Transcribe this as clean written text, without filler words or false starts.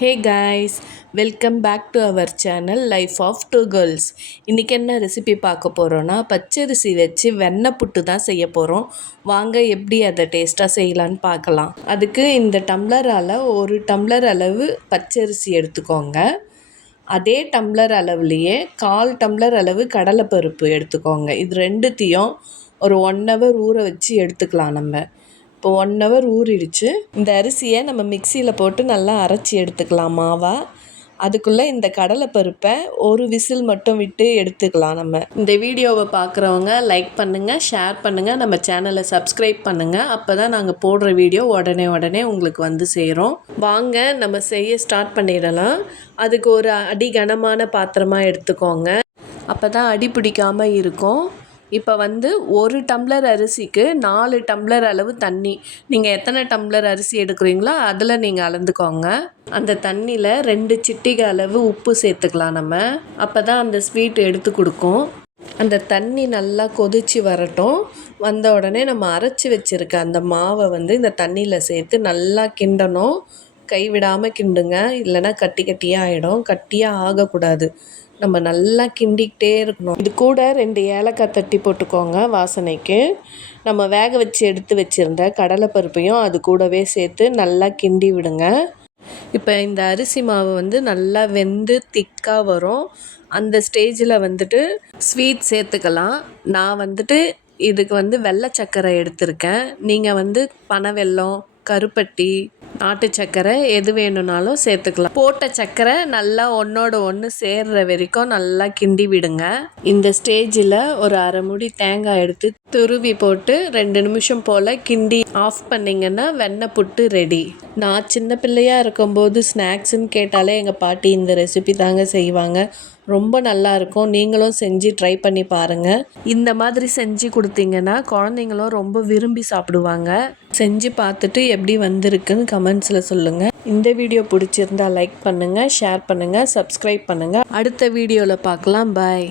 Hey guys, welcome back to our channel Life of Two Girls. இன்றைக்கி என்ன recipe பார்க்க போகிறோன்னா பச்சரிசி வச்சு வெண்ணெய் புட்டு தான் செய்ய போகிறோம். வாங்க எப்படி அதை டேஸ்ட்டாக செய்யலான்னு பார்க்கலாம். அதுக்கு இந்த டம்ளரால் ஒரு டம்ளர் அளவு பச்சரிசி எடுத்துக்கோங்க. அதே டம்ளர் அளவுலேயே 1/4 டம்ளர் அளவு கடலைப்பருப்பு எடுத்துக்கோங்க. இது ரெண்டுத்தையும் ஒரு 1 hour ஊற வச்சு எடுத்துக்கலாம். நம்ம இப்போ 1 hour ஊறிடுச்சு. இந்த அரிசியை நம்ம மிக்சியில் போட்டு நல்லா அரைச்சி எடுத்துக்கலாம் மாவா. அதுக்குள்ளே இந்த கடலைப்பருப்பை ஒரு விசில் மட்டும் விட்டு எடுத்துக்கலாம். நம்ம இந்த வீடியோவை பார்க்குறவங்க லைக் பண்ணுங்கள், ஷேர் பண்ணுங்கள், நம்ம சேனலை சப்ஸ்கிரைப் பண்ணுங்கள். அப்போ தான் நாங்கள் போடுற வீடியோ உடனே உங்களுக்கு வந்து சேரும். வாங்க நம்ம செய்ய ஸ்டார்ட் பண்ணிடலாம். அதுக்கு ஒரு அடி கனமான பாத்திரமாக எடுத்துக்கோங்க. அப்போ தான் அடி பிடிக்காமல் இருக்கும். இப்போ வந்து 1 டம்ளர் அரிசிக்கு 4 டம்ளர் அளவு தண்ணி. நீங்கள் எத்தனை டம்ளர் அரிசி எடுக்கிறீங்களோ அதில் நீங்கள் அளந்துக்கோங்க. அந்த தண்ணியில் 2 சிட்டிகை அளவு உப்பு சேர்த்துக்கலாம். நம்ம அப்போ தான் அந்த ஸ்வீட் எடுத்து கொடுக்கும். அந்த தண்ணி நல்லா கொதித்து வரட்டும். வந்த உடனே நம்ம அரைச்சி வச்சுருக்க அந்த மாவை வந்து இந்த தண்ணியில் சேர்த்து நல்லா கிண்டணும். கைவிடாமல் கிண்டுங்க, இல்லைன்னா கட்டியாக ஆகிடும். கட்டியாக ஆகக்கூடாது. நம்ம நல்லா கிண்டிக்கிட்டே இருக்கணும். இது கூட 2 ஏலக்காய் தட்டி போட்டுக்கோங்க வாசனைக்கு. நம்ம வேக வச்சு எடுத்து வச்சுருந்த கடலைப்பருப்பையும் அது கூடவே சேர்த்து நல்லா கிண்டி விடுங்க. இப்போ இந்த அரிசி மாவு வந்து நல்லா வெந்து திக்காக வரும். அந்த ஸ்டேஜில் வந்துட்டு ஸ்வீட் சேர்த்துக்கலாம். நான் வந்துட்டு இதுக்கு வந்து வெள்ளை சர்க்கரை எடுத்திருக்கேன். நீங்கள் வந்து பனை வெல்லம், கருப்பட்டி, நாட்டு சர்க்கரை எது வேணும்னாலும் சேர்த்துக்கலாம். போட்ட சர்க்கரை நல்லா ஒன்றோட ஒன்று சேர்ற வரைக்கும் நல்லா கிண்டி விடுங்க. இந்த ஸ்டேஜில் ஒரு அரை மூடி தேங்காய் எடுத்து துருவி போட்டு 2 நிமிஷம் போல் கிண்டி ஆஃப் பண்ணிங்கன்னா வெண்ணெய் புட்டு ரெடி. நான் சின்ன பிள்ளையாக இருக்கும்போது ஸ்நாக்ஸுன்னு கேட்டாலே எங்கள் பாட்டி இந்த ரெசிபி தாங்க செய்வாங்க. ரொம்ப நல்லாயிருக்கும். நீங்களும் செஞ்சு ட்ரை பண்ணி பாருங்கள். இந்த மாதிரி செஞ்சு கொடுத்தீங்கன்னா குழந்தைங்களும் ரொம்ப விரும்பி சாப்பிடுவாங்க. செஞ்சு பார்த்துட்டு எப்படி வந்திருக்குன்னு கமெண்ட்ஸில் சொல்லுங்கள். இந்த வீடியோ பிடிச்சிருந்தா லைக் பண்ணுங்கள், ஷேர் பண்ணுங்கள், சப்ஸ்கிரைப் பண்ணுங்கள். அடுத்த வீடியோவில் பார்க்கலாம். பாய்.